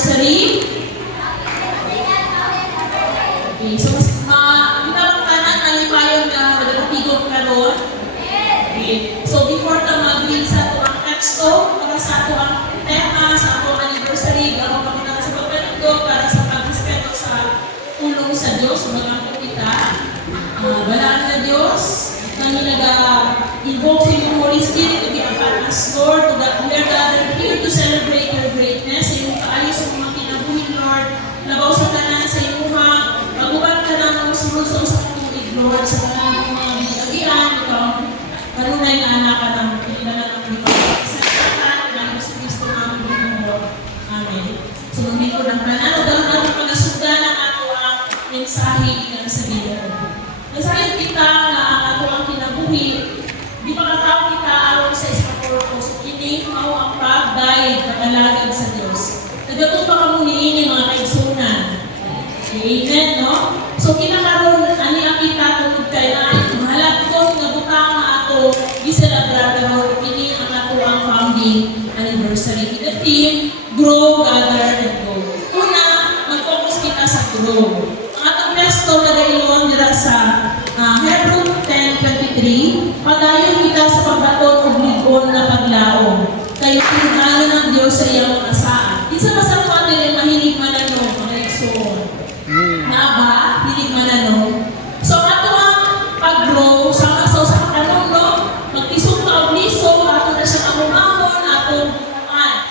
anniversary? Okay, so kita lang tanan nalipayon nga nagatigon karon. Okay. So before ka mag-read sa ato ang teksto para sa ato ang tema sa ato ang anniversary, gamo kami na sa pagpatuto para sa pagrespeto sa tulong sa Dios mga kita. Balaan na Diyos kami nag-invoke sa yung Holy Spirit to be upon us, Lord, to that we are gathered here to celebrate your greatness, sa iyong kaayos sa mga kinabuhi, Lord, labaw sa tanan sa iyong mga maguban ka na ng sunod sa usap tuig, Lord, sa mga binagian, ikaw, kanunay na anak ka ng kailangan ng ikaw. Sa katan, ng si Kristo ng Lord. Amen. So, hindi ko ng tanan, o dahil natin pagasugan ang ato ang mensahe ng sa video. Nasahin kita na ang ato ang kinabuhi, di ba katao kita aron sa iskapurpos, ini mao ang pagdayeg pag-alagad sa Dios. Nagato pa kamo niini mga kaigsunan. Amen, no? So kinakaroon ani ang kita tungod kay na mahalad ko nga butang nga ato giselebrar karon ini ang ato ang founding anniversary. The theme, grow, gather, and go. Una, mag-focus kita sa grow. Ang atong testo na gayon dira sa Hebrew 10:23, padayon kita sa pagbaton og ligon na paglaom. Kay pinagano ng Dios sa iyang asaan. Isa pa sa mga dili mahilig manano, mga igsoon. Na ba? Hilig manano. So ato ang pag-grow sa kanon, no? Magtisog ka og liso, ato na siya amumahon, ato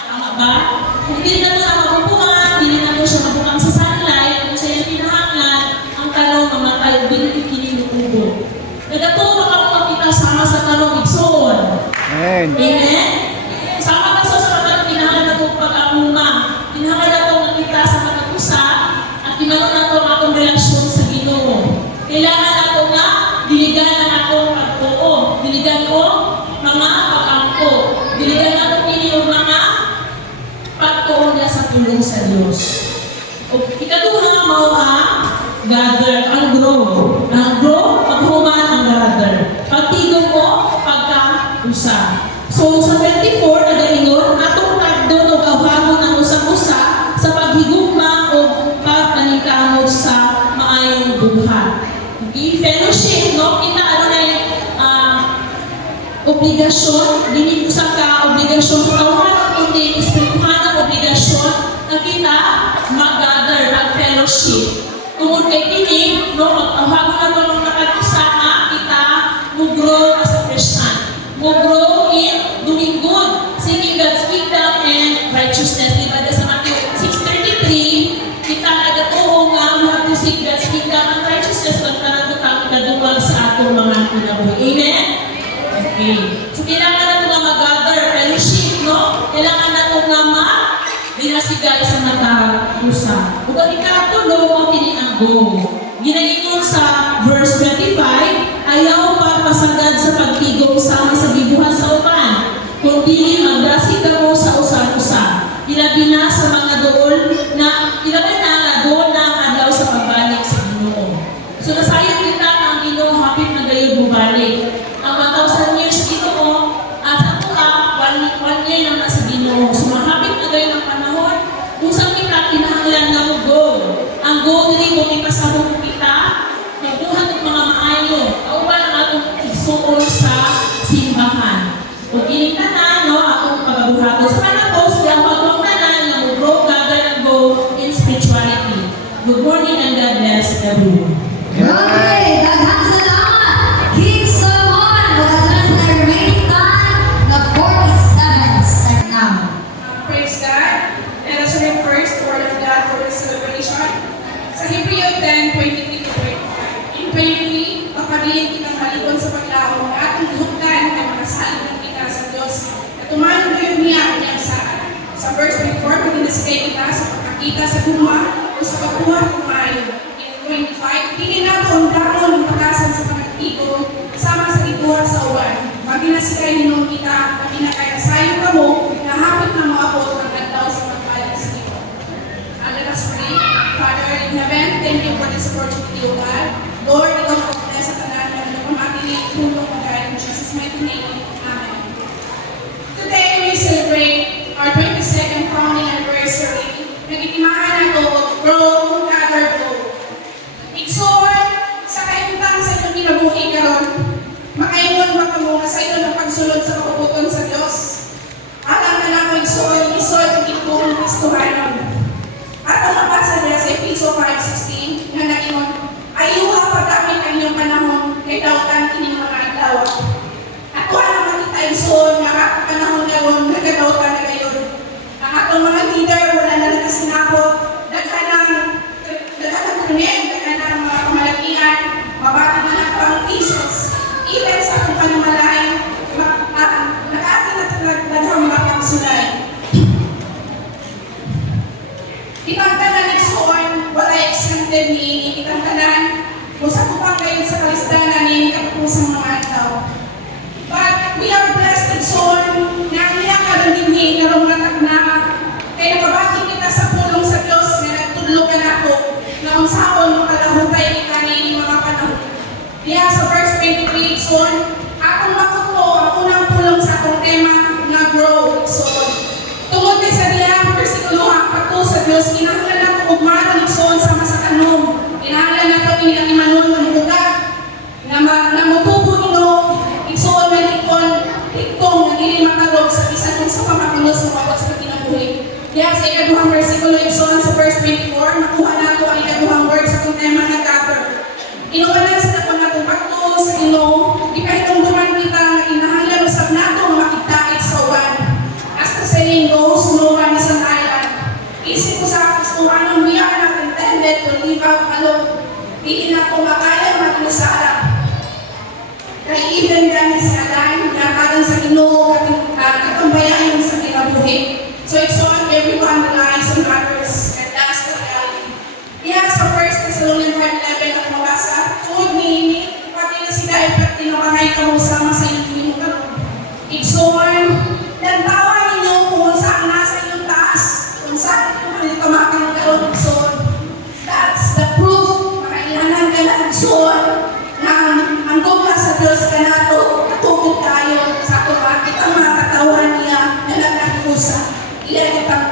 tama ba? Kung dili na ito mabubuhan, dili na ito siya mabukang sa sunlight, kung siya yung pinahanglan, ang tanong mamatay, dili kinilutubo. Nagato baka mo kita sama sa tanong igsoon. Amen. Amen? Sama ka sa tanong pinahanglan na itong pag-amuma. Pinahanglan na itong nakita sa katapusa at pinahanglan na itong atong reaksyon sa Ginoo. Kailangan ako nga, diligan ang atong pagtuo. Diligan ko mga pag-angko. Diligan na itong piniyong mga pagtuon niya sa tulong sa Diyos. Ikaduha mao ang gather, ang grow. Ang grow, paghuman ang gather. Pagtigong mo, pagka-usa. So sa 24, nagaingon, atong tagdon o kawahon ang usang-usa sa paghigugma o pagpaningkamot sa maayong buhat. Okay? Fellowship, no? Kita ano na yung obligasyon, dili usa ka obligasyon sa kawahan, kundi espirituhan ang obligasyon na kita mag-gather, mag-fellowship. Tungod kay kini, no, habang nato nung nakakasama, kita mag-grow as a Christian. Mag-grow in doing good, seeking God's kingdom and righteousness. Diba sa Matthew 6:33, kita nagatuho nga we have to seek God's kingdom and righteousness pag tanang kadungag sa atong mga kinabuhi. Amen? Okay. So, kailangan na ito nga mag-gather, fellowship, no? Kailangan na ito nga dinasigay sa mata usa. Ug ang ikatulo mo kini ang go. Ginaingon sa verse 25, ayaw pagpasagad sa pagtigom sama sa gibuhat sa uban, kundi magdasig kamo sa usa-usa. Ilabi na sa mga dool na doon na adlaw sa pagbalik sa Ginoo. So nasayon kita na ang Ginoo hapit na gayud mobalik. Ang 1,000 years Ginoo at ato one year na sa Ginoo. So mahapit na gayud ang panahon. Usang kita kinahanglan na mo go. Ang go dili ko ipasabot kita, magbuhat ng mga maayo. Kauban ang atong igsuon sa simbahan. O ginita na, no, ako nagitimahan nato grow, gather, grow. Igsoon, sa kahintang sa inyong kinabuhi karon, makaingon ba kamo nga sa inyo ng pagsulod sa kapuputon sa Dios? Alam na lang ko igsoon, ang itong Kristohanon. At ang mabasa niya sa Efeso 5:16 nga nagingon, ayuha pagdamit ang inyong panahon kay dawtan kining mga adlaw. Ato ang makita igsoon nga ang panahon karon nagadawtan na gayon. Ang atong mga leader wala na nakasinabot, daghanang kunin, daghanang mga kamalakihan, mabati man ako ang thesis. Even sa akong panamalain, nakaatin at daghang mga pagsulay. Kitang tanan igsoon, wala exempted ni kitang tanan, kung sa kupang kayo sa kalisdanan ni kapusang mga adlaw. But we are blessed igsoon na niya karundinhi karong matag na kay nakabati kita sa pulong sa Dios nga nagtudlo ka nako na unsahon makalahutay kita ni mga panahon. Diya sa verse 23 igsoon, akong makuto ang unang pulong sa akong tema nga grow igsoon. Tungod kay sa diya bersikulo ang pato sa Dios kinahanglan nato og maron igsoon sama sa kanom. Kinahanglan nato ini ang imanon ng bugat na mutubo nino igsoon na tikong na dili makalog sa bisan kung sa pamatulos sa bawat sa kinabuhi. Diya sa ikaduhang bersikulo igsoon sa verse 24, makuha nato ang ikaduhang word sa akong tema nga gather. Inuwanan sa dako natong pagtuo sa Ginoo, di kahit kung duman kita nga kinahanglan usab nato nga makigdait sa uwan. As the saying goes, no one is an island. Isip ko sa Kristohanon, we are not intended to live out alone. Di na ko makaya mag-usara. Kaya even kami sa alam, kakagan sa Ginoo, katambayan sa kinabuhi. So it's on everyone relies on others, and that's the reality. Diya sa 1 Thessalonians 5:11 ang mabasa, tuod ni pati na si dahil pati tinamangay ka mo sama sa inyong pinukaroon. Igsoon, nantawan ninyo kung saan nasa inyong taas, kung saan inyong panitamakan karoon igsoon. That's the proof, makailanan ka na igsoon, na ang gugma sa Diyos ka na ito, katugod tayo sa ito, bakit ang mga katawan niya na nagkakusa, ilan itang